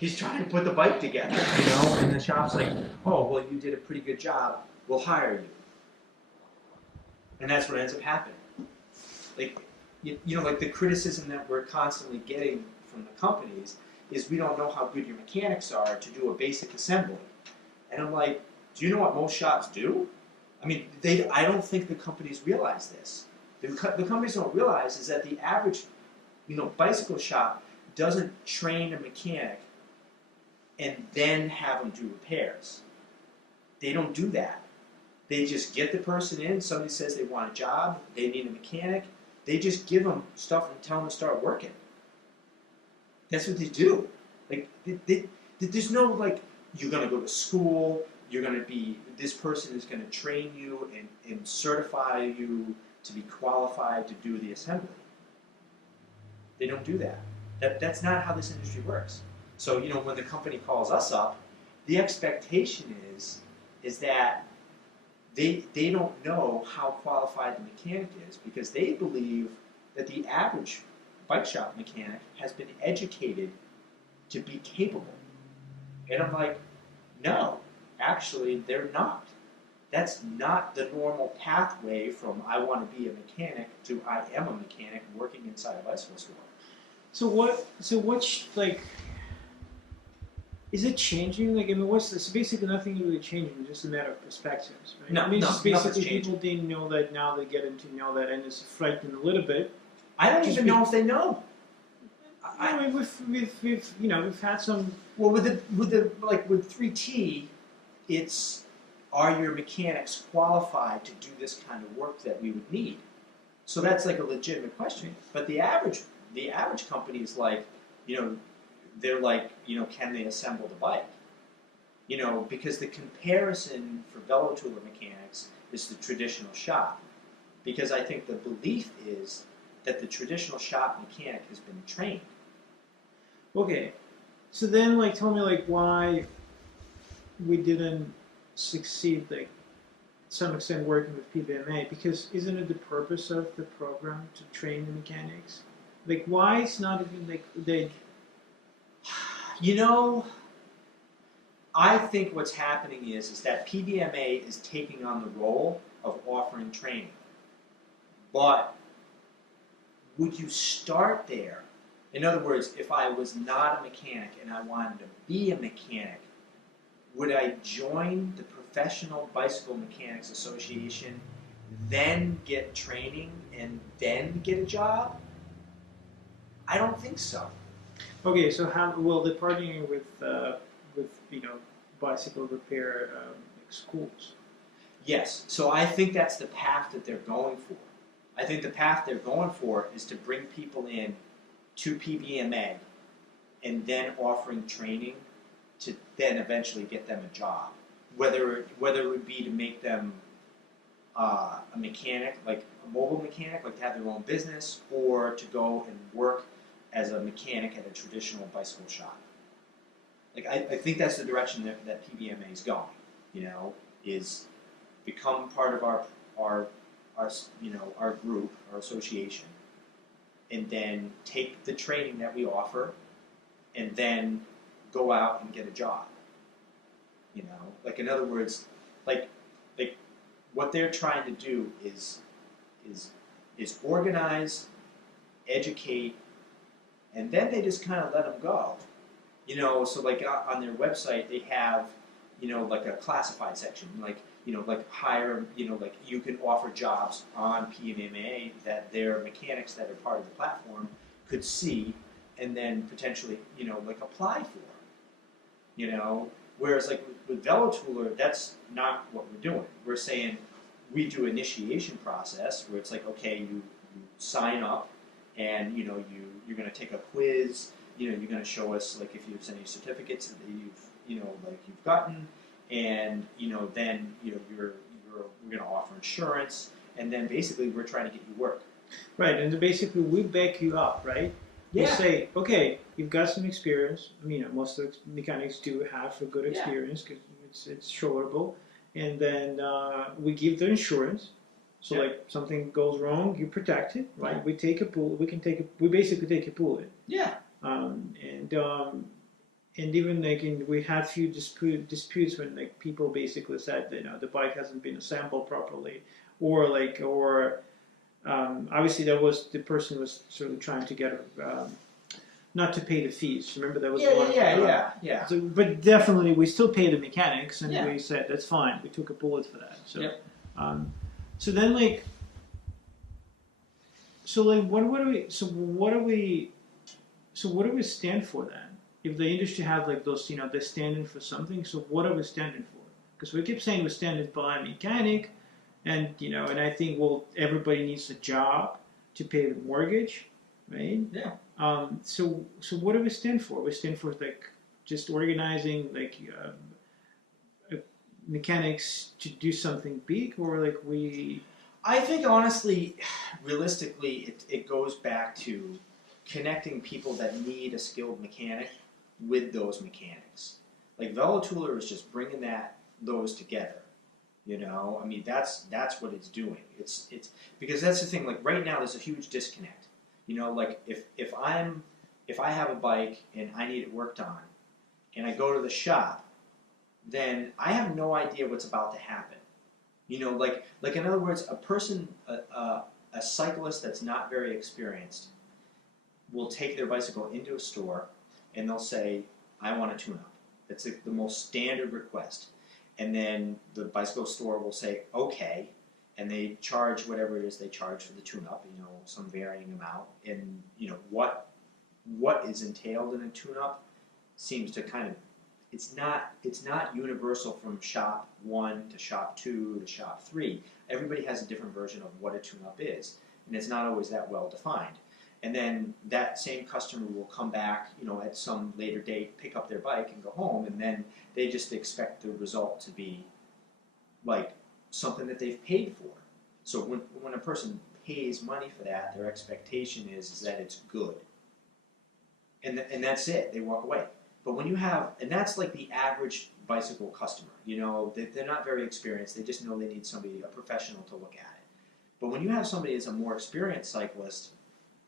He's trying to put the bike together, you know, and the shop's like, oh, well, you did a pretty good job. We'll hire you. And that's what ends up happening. Like, you know, like the criticism that we're constantly getting from the companies is we don't know how good your mechanics are to do a basic assembly. And I'm like, do you know what most shops do? I mean, I don't think the companies realize this. The companies don't realize is that the average, you know, bicycle shop doesn't train a mechanic and then have them do repairs. They don't do that. They just get the person in, somebody says they want a job, they need a mechanic, they just give them stuff and tell them to start working. That's what they do. Like, there's no, like, you're going to go to school, you're going to be, this person is going to train you and certify you to be qualified to do the assembly. They don't do that. That's not how this industry works. So, you know, when the company calls us up, the expectation is that they don't know how qualified the mechanic is because they believe that the average bike shop mechanic has been educated to be capable. And I'm like, no, actually they're not. That's not the normal pathway from I want to be a mechanic to I am a mechanic working inside a bicycle store. So what's like, is it changing? Like, I mean, it's basically nothing really changing, it's just a matter of perspectives, right? No, I mean, it's just basically changing. people didn't know that, now they get to know that, and it's frightening a little bit. I don't even know if they know. I mean, we've you know, we've had some. Well, with 3T, it's are your mechanics qualified to do this kind of work that we would need? So that's like a legitimate question. But the average company is like, you know, they're like, you know, can they assemble the bike? You know, because the comparison for Velotooler mechanics is the traditional shop. Because I think the belief is that the traditional shop mechanic has been trained. Okay, so then, like, tell me, like, why we didn't succeed, like, to some extent working with PBMA, because isn't it the purpose of the program to train the mechanics? Like, why it's not even, like, they... You know, I think what's happening is that PBMA is taking on the role of offering training. But would you start there? In other words, if I was not a mechanic and I wanted to be a mechanic, would I join the Professional Bicycle Mechanics Association, then get training, and then get a job? I don't think so. Okay, so how, well, they're partnering with you know, bicycle repair schools. Yes, so I think that's the path that they're going for. I think the path they're going for is to bring people in to PBMA and then offering training to then eventually get them a job. Whether it would be to make them a mechanic, like a mobile mechanic, like to have their own business, or to go and work as a mechanic at a traditional bicycle shop. Like I think that's the direction that PBMA is going. You know, is become part of our you know, our group, our association, and then take the training that we offer, and then go out and get a job. You know, like in other words, like what they're trying to do is organize, educate, and then they just kind of let them go. You know, so like on their website they have, you know, like a classified section, like, you know, like hire, you know, like you can offer jobs on PMMA that their mechanics that are part of the platform could see and then potentially, you know, like apply for. You know, whereas like with Velotooler, that's not what we're doing. We're saying we do initiation process where it's like, okay, you sign up and, you know, you're going to take a quiz, you know, you're going to show us like if there's any certificates that you've gotten, and, you know, then, you know, we're going to offer insurance, and then basically we're trying to get you work. Right, and basically we back you up, right? Yeah. We say, okay, you've got some experience. I mean, most of the mechanics do have a good experience because it's showable, and then we give the insurance. So like something goes wrong, you protect it, right? Yeah. We take a pool. We basically take a pool in. Yeah. and even like we had few disputes when like people basically said the bike hasn't been assembled properly, or obviously that was the person was sort of trying to get not to pay the fees. Remember that was Yeah. So, but definitely we still pay the mechanics, and Yeah. we said that's fine. We took a bullet for that. So, Yep. So then what do we stand for then? If the industry has like those, they're standing for something. So what are we standing for? Because we keep saying we're standing by a mechanic, and and I think everybody needs a job to pay the mortgage, right? Yeah. So what do we stand for? We stand for like just organizing mechanics to do something big, or like we. I think honestly, realistically, it goes back to connecting people that need a skilled mechanic with those mechanics. Like Velotooler is just bringing those together. I mean that's what it's doing. It's because that's the thing. Like right now, there's a huge disconnect. Like if I have a bike and I need it worked on, and I go to the shop, then I have no idea what's about to happen. Like in other words, a cyclist that's not very experienced will take their bicycle into a store and they'll say, I want a tune-up. That's the most standard request. And then the bicycle store will say, okay, and they charge whatever it is they charge for the tune-up, some varying amount. And, what is entailed in a tune-up seems to kind of, it's not universal from shop 1 to shop 2 to shop 3. Everybody has a different version of what a tune-up is, and it's not always that well defined. And then that same customer will come back, at some later date, pick up their bike and go home, and then they just expect the result to be like something that they've paid for. So when a person pays money for that, their expectation is that it's good. And that's it. They walk away. But when you have, and that's like the average bicycle customer, they're not very experienced. They just know they need a professional to look at it. But when you have somebody that's a more experienced cyclist,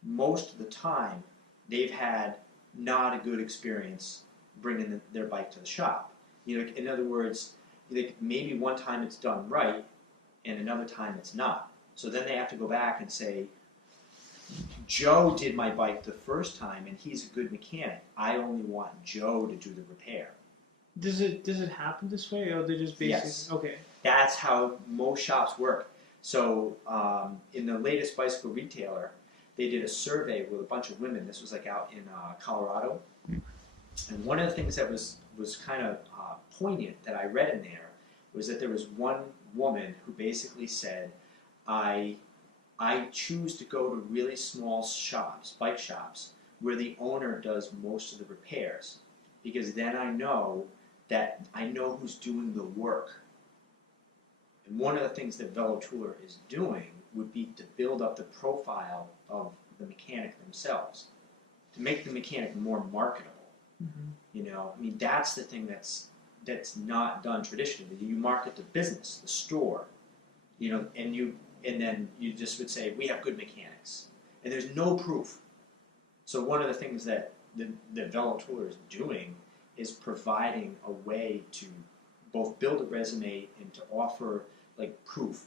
most of the time they've had not a good experience bringing their bike to the shop. In other words, maybe one time it's done right and another time it's not. So then they have to go back and say, Joe did my bike the first time and he's a good mechanic. I only want Joe to do the repair. Does it happen this way, or they just basically? Yes. Okay. That's how most shops work. So in the latest bicycle retailer, they did a survey with a bunch of women. This was like out in Colorado. And one of the things that was kind of poignant that I read in there was that there was one woman who basically said, I choose to go to really small shops, bike shops, where the owner does most of the repairs, because then I know who's doing the work. And one of the things that Velotooler is doing would be to build up the profile of the mechanic themselves, to make the mechanic more marketable. Mm-hmm. I mean, that's the thing that's not done traditionally. You market the business, the store, and then you just would say, we have good mechanics. And there's no proof. So one of the things that Velotooler is doing is providing a way to both build a resume and to offer like proof